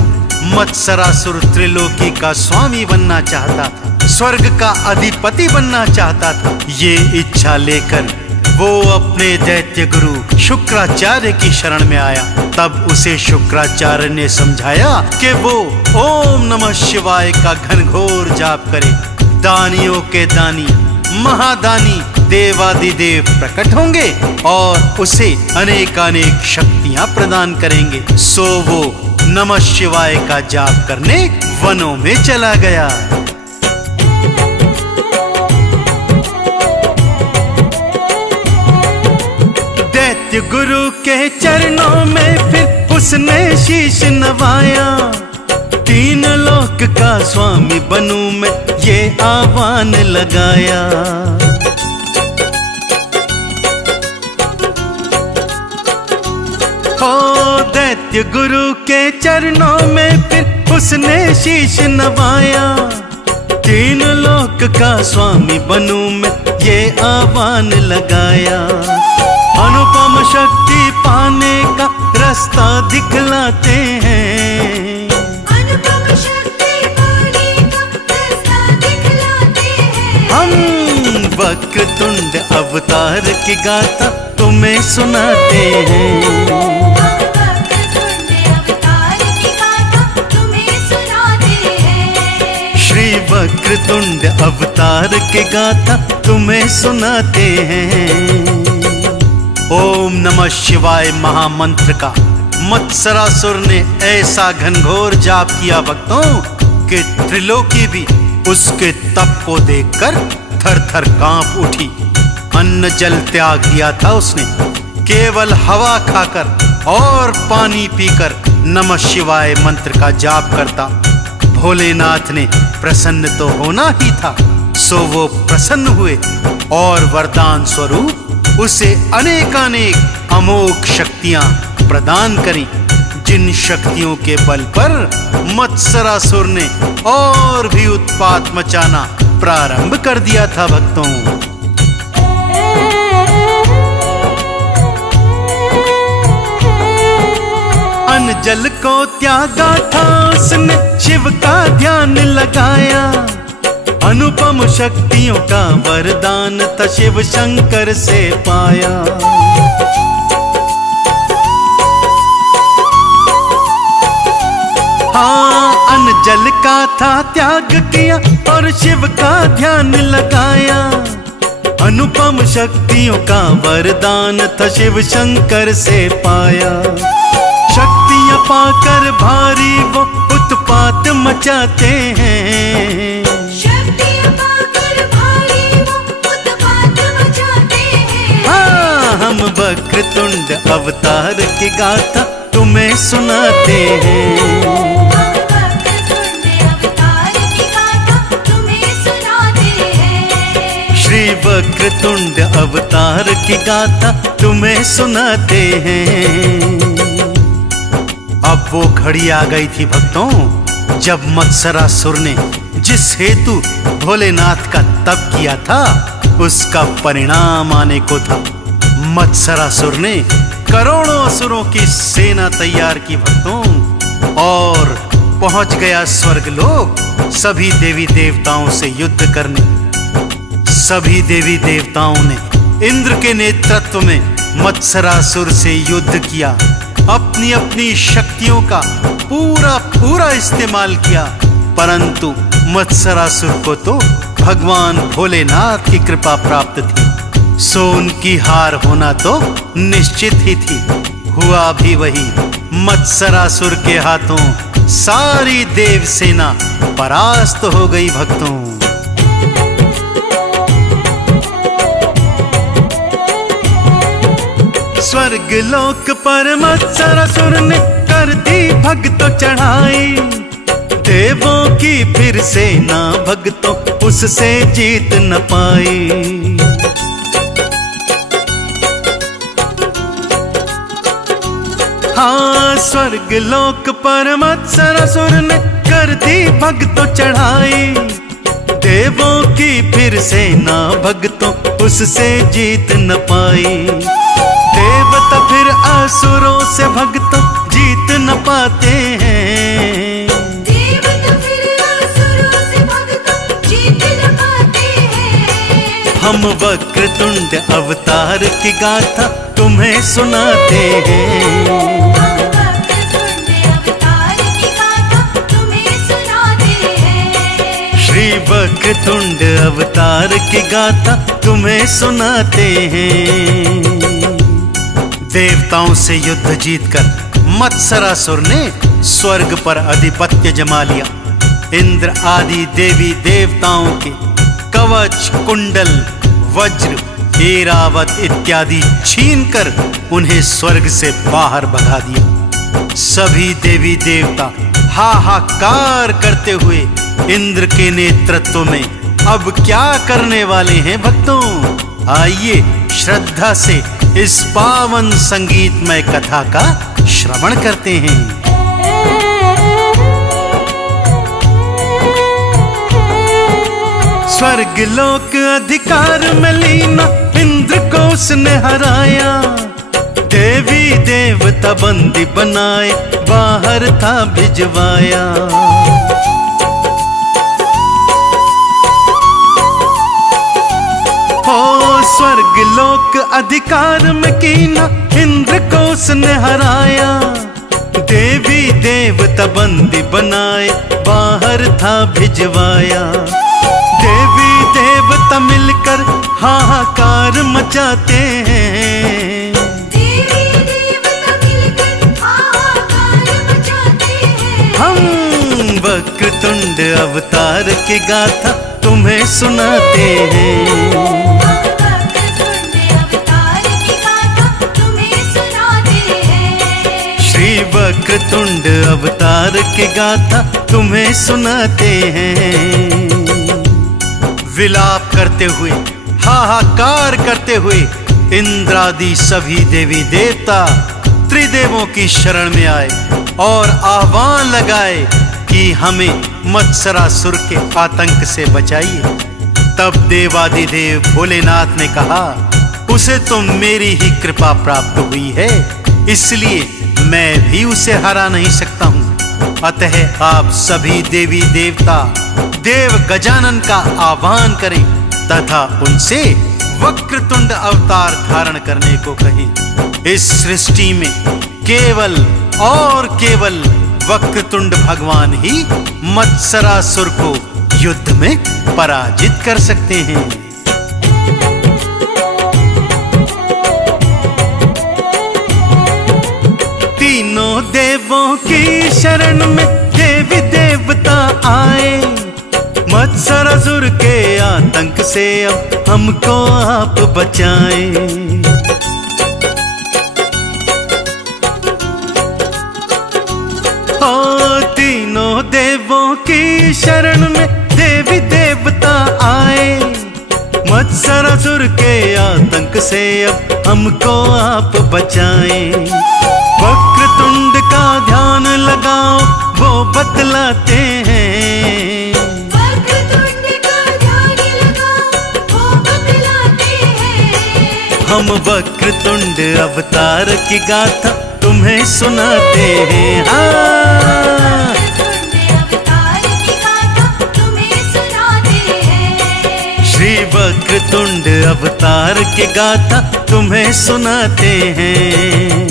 मत्सरासुर त्रिलोकी का स्वामी बनना चाहता था, स्वर्ग का अधिपति बनना चाहता था। ये इच्छा लेकर वो अपने दैत्य गुरु शुक्राचार्य की शरण में आया। तब उसे शुक्राचार्य ने समझाया कि वो ओम नमः शिवाय का घनघोर जाप करे। दानियों के दानी महादानी देवादिदेव प्रकट होंगे और उसे अनेकानेक शक्तियां प्रदान करेंगे। सो वो नमः शिवाय का जाप करने वनों में चला गया। दैत्य गुरु के चरणों में फिर उसने शीश नवाया। तीन लोक का स्वामी बनूं मैं ये आह्वान लगाया। हो दैत्य गुरु के चरणों में फिर उसने शीश नवाया। तीन लोक का स्वामी बनूं मैं ये आह्वान लगाया। अनुपम शक्ति पाने का रास्ता दिखलाते हैं, अनुपम शक्ति पाने का रास्ता दिखलाते हैं। हम वक्रतुंड अवतार की गाथा तुम्हें सुनाते हैं। हम वक्रतुंड अवतार की गाथा तुम्हें सुनाते हैं। श्री वक्रतुंड अवतार की गाथा तुम्हें सुनाते हैं। ओम नमः शिवाय महामंत्र का मत्सरासुर ने ऐसा घनघोर जाप किया भक्तों कि त्रिलोकी भी उसके तप को देखकर थर थर कांप उठी। अन्न जल त्याग दिया था उसने, केवल हवा खाकर और पानी पीकर नमः शिवाय मंत्र का जाप करता। भोलेनाथ ने प्रसन्न तो होना ही था, सो वो प्रसन्न हुए और वरदान स्वरूप उसे अनेकानेक अमोघ शक्तियां प्रदान करी, जिन शक्तियों के बल पर मत्सरासुर ने और भी उत्पात मचाना प्रारंभ कर दिया था भक्तों। अन्न जल को त्यागा था उसने, शिव का ध्यान लगाया। अनुपम शक्तियों का वरदान था शिव शंकर से पाया। हाँ अन्न जल का था त्याग किया और शिव का ध्यान लगाया। अनुपम शक्तियों का वरदान था शिव शंकर से पाया। शक्तियां पाकर भारी वो उत्पात मचाते हैं, शक्तियां पाकर भारी वो उत्पात मचाते हैं। हाँ हम वक्रतुंड अवतार की गाथा तुम्हें सुनाते हैं। हम वक्रतुंड अवतार की गाथा तुम्हें सुनाते हैं। श्री वक्रतुंड अवतार की गाथा तुम्हें सुनाते हैं। अब वो घड़ी आ गई थी भक्तों जब मत्सरासुर ने जिस हेतु भोलेनाथ का तप किया था उसका परिणाम आने को था। मत्सरासुर ने करोड़ों असुरों की सेना तैयार की भक्तों और पहुंच गया स्वर्गलोक सभी देवी देवताओं से युद्ध करने। सभी देवी देवताओं ने इंद्र के नेतृत्व में मत्सरासुर से युद्ध किया, अपनी अपनी शक्तियों का पूरा इस्तेमाल किया, परंतु मत्सरासुर को तो भगवान भोलेनाथ की कृपा प्राप्त थी, सो उनकी हार होना तो निश्चित ही थी। हुआ भी वही, मत्सरासुर के हाथों सारी देव सेना परास्त हो गई भक्तों। स्वर्ग लोक पर मत्सरासुर ने कर दी भक्तों चढ़ाई, देवों की फिर सेना भक्तों उससे जीत न पाई। हाँ, स्वर्ग लोक पर मत्सरासुर ने कर दी भक्तों चढ़ाई, देवों की फिर सेना भक्तों उससे जीत न पाई। देवता फिर असुरों से भक्तों जीत न पाते हैं, देवता फिर असुरों से भक्तों जीत न पाते हैं। हम वक्रतुंड अवतार की गाथा तुम्हें सुनाते हैं। हम वक्रतुंड अवतार की गाथा तुम्हें सुनाते हैं। श्री वक्रतुंड अवतार की गाथा तुम्हें सुनाते हैं। देवताओं से युद्ध जीतकर मत्सरासुर ने स्वर्ग पर अधिपत्य जमा लिया। इंद्र आदि देवी देवताओं के कवच, कुंडल, वज्र, ऐरावत इत्यादि छीनकर उन्हें स्वर्ग से बाहर भगा दिया। सभी देवी देवता हाहाकार करते हुए इंद्र के नेतृत्व में अब क्या करने वाले हैं भक्तों? आइए श्रद्धा से इस पावन संगीतमय कथा का श्रवण करते हैं। स्वर्ग लोक अधिकार में लीना इंद्र को उसने हराया, देवी देवता बंदी बनाए बाहर था भिजवाया। स्वर्ग लोक अधिकार में कीना इंद्र को उसने हराया, देवी देवता बंदी बनाए बाहर था भिजवाया। देवी देवता मिलकर हाहाकार मचाते हैं, देवी देवता मिलकर हाहाकार मचाते हैं। हम वक्रतुंड अवतार की गाथा तुम्हें सुनाते हैं। श्री वक्रतुंड अवतार की गाथा तुम्हें सुनाते हैं। विलाप करते हुए, हाहाकार करते हुए इंद्रादि सभी देवी देवता त्रिदेवों की शरण में आए और आह्वान लगाए कि हमें मत्सरासुर के आतंक से बचाइए। तब देवादिदेव भोलेनाथ ने कहा, उसे तो मेरी ही कृपा प्राप्त हुई है, इसलिए मैं भी उसे हरा नहीं सकता हूँ। अतः आप सभी देवी देवता देव गजानन का आह्वान करें तथा उनसे वक्रतुंड अवतार धारण करने को कहें। इस सृष्टि में केवल और केवल वक्रतुंड भगवान ही मत्सरासुर को युद्ध में पराजित कर सकते हैं। तीनों देवों की शरण में देवी देवता आए, मत्सरासुर के आतंक से अब हमको आप बचाएं। तीनों देवों की शरण में देवी देवता आए, मत्सरासुर के आतंक से अब हमको आप बचाएं। वक्रतुंड का ध्यान लगाओ वो बतलाते हैं, वक्रतुंड का ध्यान लगाओ वो बतलाते हैं। हम वक्रतुंड अवतार की गाथा तुम्हें सुनाते हैं। श्री वक्रतुंड अवतार की गाथा तुम्हें सुनाते हैं।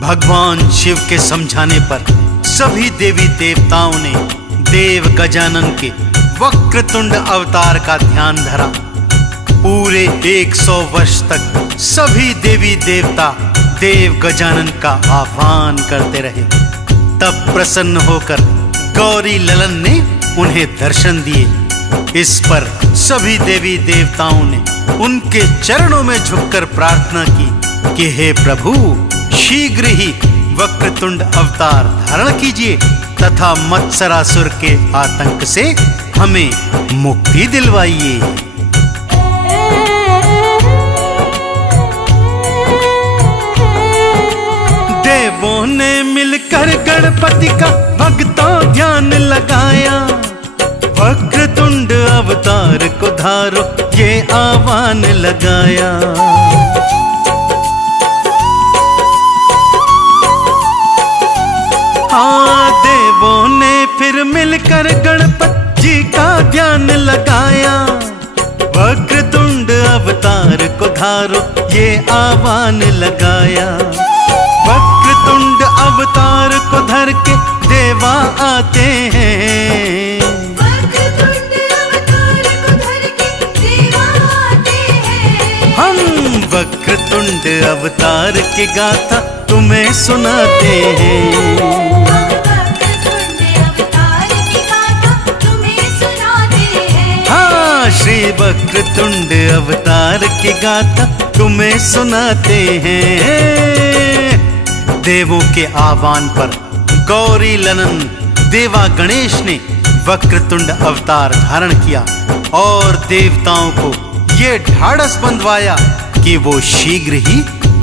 भगवान शिव के समझाने पर सभी देवी देवताओं ने देव गजानन के वक्रतुंड अवतार का ध्यान धरा। पूरे 100 वर्ष तक सभी देवी देवता देव गजानन का आह्वान करते रहे। तब प्रसन्न होकर गौरी ललन ने उन्हें दर्शन दिए। इस पर सभी देवी देवताओं ने उनके चरणों में झुककर प्रार्थना की कि हे प्रभु, शीघ्र ही वक्रतुंड अवतार धारण कीजिए तथा मत्सरासुर के आतंक से हमें मुक्ति दिलवाइए। देवों ने मिलकर गणपति का भक्तों ध्यान लगाया। वक्रतुंड अवतार को धारो ये आह्वान लगाया। हाँ, देवों ने फिर मिलकर गणपति जी का ध्यान लगाया। वक्रतुंड अवतार को धारो ये आह्वान लगाया। वक्रतुंड अवतार को धर के देवा आते हैं। वक्रतुंड अवतार को धर के देवा आते हैं। हम वक्रतुंड अवतार की गाथा तुम्हें सुनाते हैं। हम वक्रतुंड अवतार की गाथा तुम्हें सुनाते हैं। हाँ, श्री वक्रतुंड अवतार की गाथा तुम्हें सुनाते हैं। देवों के आह्वान पर गौरी ललन देवा गणेश ने वक्रतुंड अवतार धारण किया और देवताओं को ये ढाढ़स बंधवाया कि वो शीघ्र ही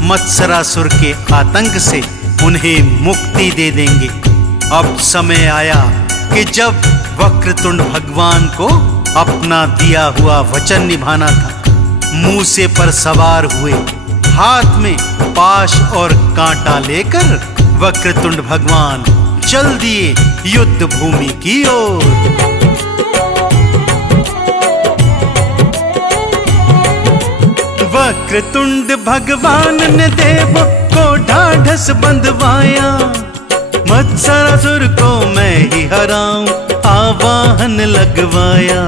मत्सरासुर के आतंक से उन्हें मुक्ति दे देंगे। अब समय आया कि जब वक्रतुंड भगवान को अपना दिया हुआ वचन निभाना था। मूसे पर सवार हुए, हाथ में पाश और कांटा लेकर वक्रतुंड भगवान चल दिए युद्ध भूमि की ओर। वक्रतुंड भगवान ने देवों को ढाढ़स बंधवाया। मत्सरासुर को मैं ही हराऊं आवाहन लगवाया।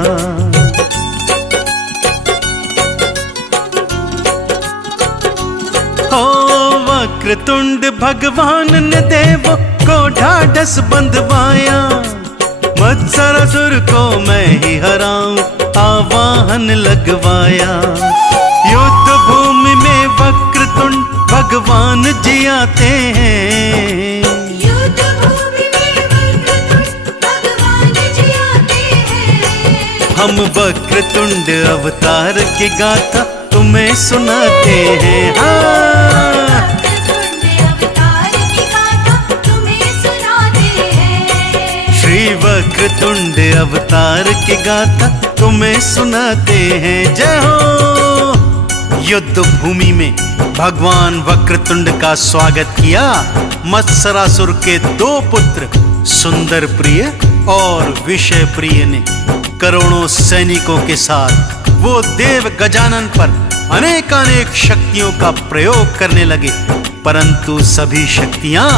वक्रतुंड भगवान ने देवों को ढाढ़स बंधवाया। मत्सरासुर को मैं ही हराऊं आवाहन लगवाया। युद्ध भूमि में वक्रतुंड भगवान जी आते हैं। युद्ध भूमि में वक्रतुंड भगवान जी आते हैं। हम वक्रतुंड अवतार की गाथा तुम्हें सुनाते हैं। वक्रतुंड अवतार की गाथा तुम्हें सुनाते हैं। श्री वक्रतुंड अवतार की गाथा तुम्हें सुनाते हैं। जय हो। युद्ध भूमि में भगवान वक्रतुंड का स्वागत किया मत्सरासुर के दो पुत्र सुंदर प्रिय और विषय प्रिय ने। करोड़ों सैनिकों के साथ वो देव गजानन पर अनेकानेक शक्तियों का प्रयोग करने लगे, परंतु सभी शक्तियां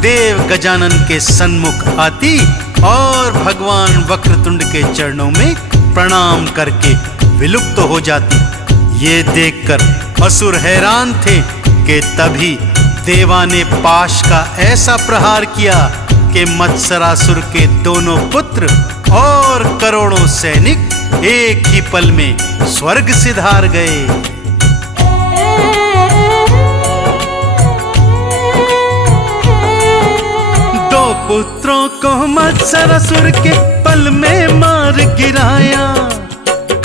देव गजानन के सन्मुख आती और भगवान वक्रतुंड के चरणों में प्रणाम करके विलुप्त हो जाती। ये देखकर असुर हैरान थे कि तभी देवा ने पाश का ऐसा प्रहार किया कि मत्सरासुर के दोनों पुत्र और करोड़ों सैनिक एक ही पल में स्वर्ग सिधार गए। दो पुत्रों को मत्सरासुर के पल में मार गिराया।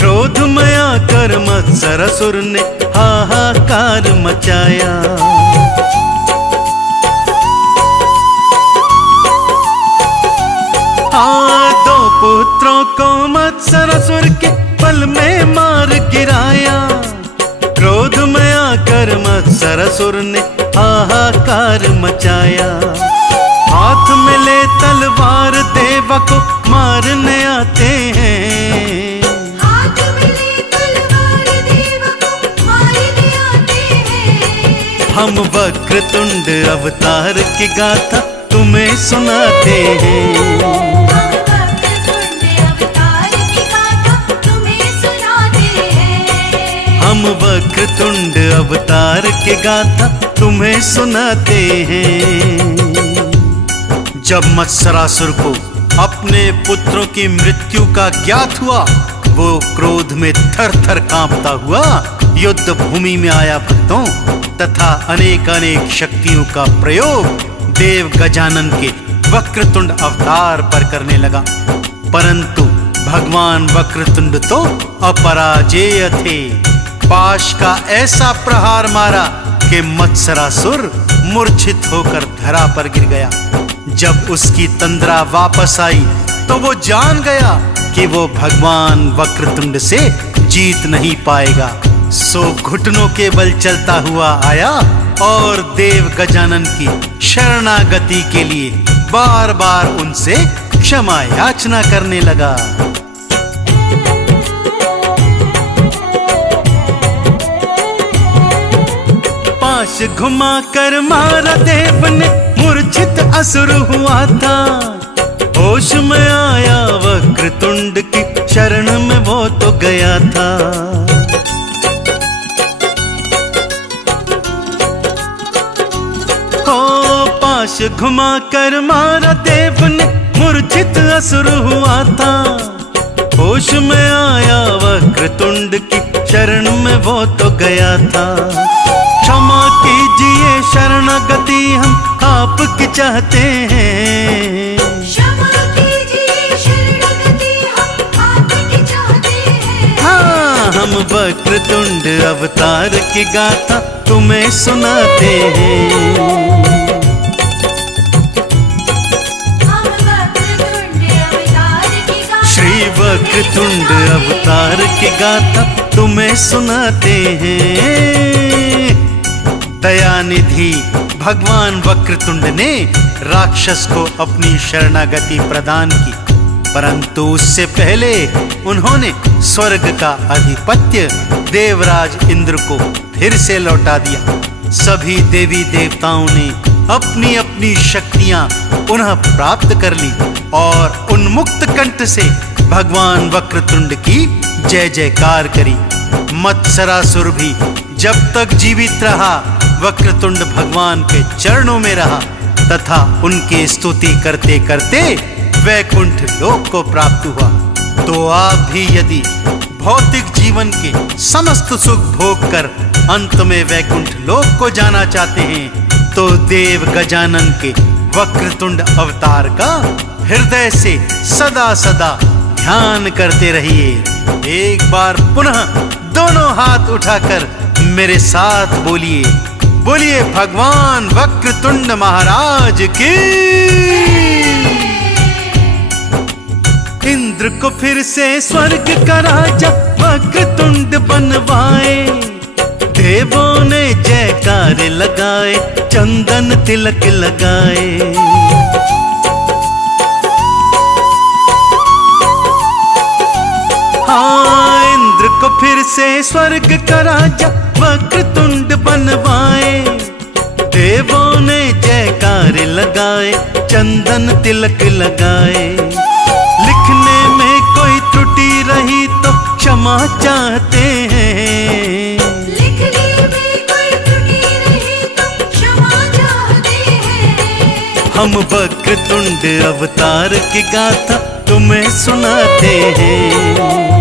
क्रोध में आकर मत्सरासुर ने हाहाकार मचाया। दो पुत्रों को मत्सरासुर के पल में मार गिराया। क्रोध में आकर मत्सरासुर ने हाहाकार मचाया। हाथ में ले तलवार देवा को मारने आते हैं। हाथ में ले तलवार देवा को मारने आते हैं। हम वक्रतुंड अवतार की गाथा तुम्हें सुनाते हैं। हम वक्रतुंड अवतार की गाथा तुम्हें सुनाते हैं। हम वक्रतुंड अवतार की गाथा तुम्हें सुनाते हैं। जब मत्सरासुर को अपने पुत्रों की मृत्यु का ज्ञात हुआ, वो क्रोध में थर थर कांपता हुआ युद्ध भूमि में आया भक्तों, तथा अनेक अनेक शक्तियों का प्रयोग देव गजानन के वक्रतुंड अवतार पर करने लगा। परंतु भगवान वक्रतुंड तो अपराजेय थे। पाश का ऐसा प्रहार मारा कि मत्सरासुर मूर्छित होकर धरा पर गिर गया। जब उसकी तंद्रा वापस आई तो वो जान गया कि वो भगवान वक्रतुंड से जीत नहीं पाएगा। सो घुटनों के बल चलता हुआ आया और देव गजानन की शरणागति के लिए बार बार उनसे क्षमा याचना करने लगा। पाश घुमा कर मारा देव ने, मूर्छित असुर हुआ था। होश में आया वक्रतुंड की शरण में वो तो गया था। पाश घुमा कर मारा देव ने, मूर्छित असुर हुआ था। होश में आया वक्रतुंड की शरण में वो तो गया था। क्षमा कीजिए शरणागति हम आपकी चाहते हैं। क्षमा कीजिए शरणागति हम आपकी चाहते हैं। हाँ, हम वक्रतुंड अवतार की गाथा तुम्हें सुनाते हैं। श्री वक्रतुंड अवतार की गाथा तुम्हें सुनाते हैं। दयानिधि भगवान वक्रतुंड ने राक्षस को अपनी शरणागति प्रदान की, परंतु उससे पहले उन्होंने स्वर्ग का आधिपत्य देवराज इंद्र को फिर से लौटा दिया। सभी देवी देवताओं ने अपनी अपनी शक्तियां पुनः प्राप्त कर ली और उन्मुक्त कंठ से भगवान वक्रतुंड की जय जयकार करी। मत्सरासुर भी जब तक जीवित रहा वक्रतुंड भगवान के चरणों में रहा तथा उनकी स्तुति करते करते वैकुंठ लोक को प्राप्त हुआ। तो आप भी यदि भौतिक जीवन के समस्त सुख भोग कर अंत में वैकुंठ लोक को जाना चाहते हैं तो देव गजानन के वक्रतुंड अवतार का हृदय से सदा सदा ध्यान करते रहिए। एक बार पुनः दोनों हाथ उठाकर मेरे साथ बोलिए, बोलिए भगवान वक्रतुंड महाराज की। इंद्र को फिर से स्वर्ग का राजा वक्रतुंड बनवाए। देवों ने जयकार लगाए, चंदन तिलक लगाए। हाँ, इंद्र को फिर से स्वर्ग का राजा वक्रतुंड बनवाए। देवों ने जयकार लगाए, चंदन तिलक लगाए। लिखने में कोई त्रुटि रही तो क्षमा चाहते हैं। लिखने में कोई त्रुटि रही तो क्षमा चाहते हैं। हम वक्रतुंड अवतार की गाथा तुम्हें सुनाते हैं।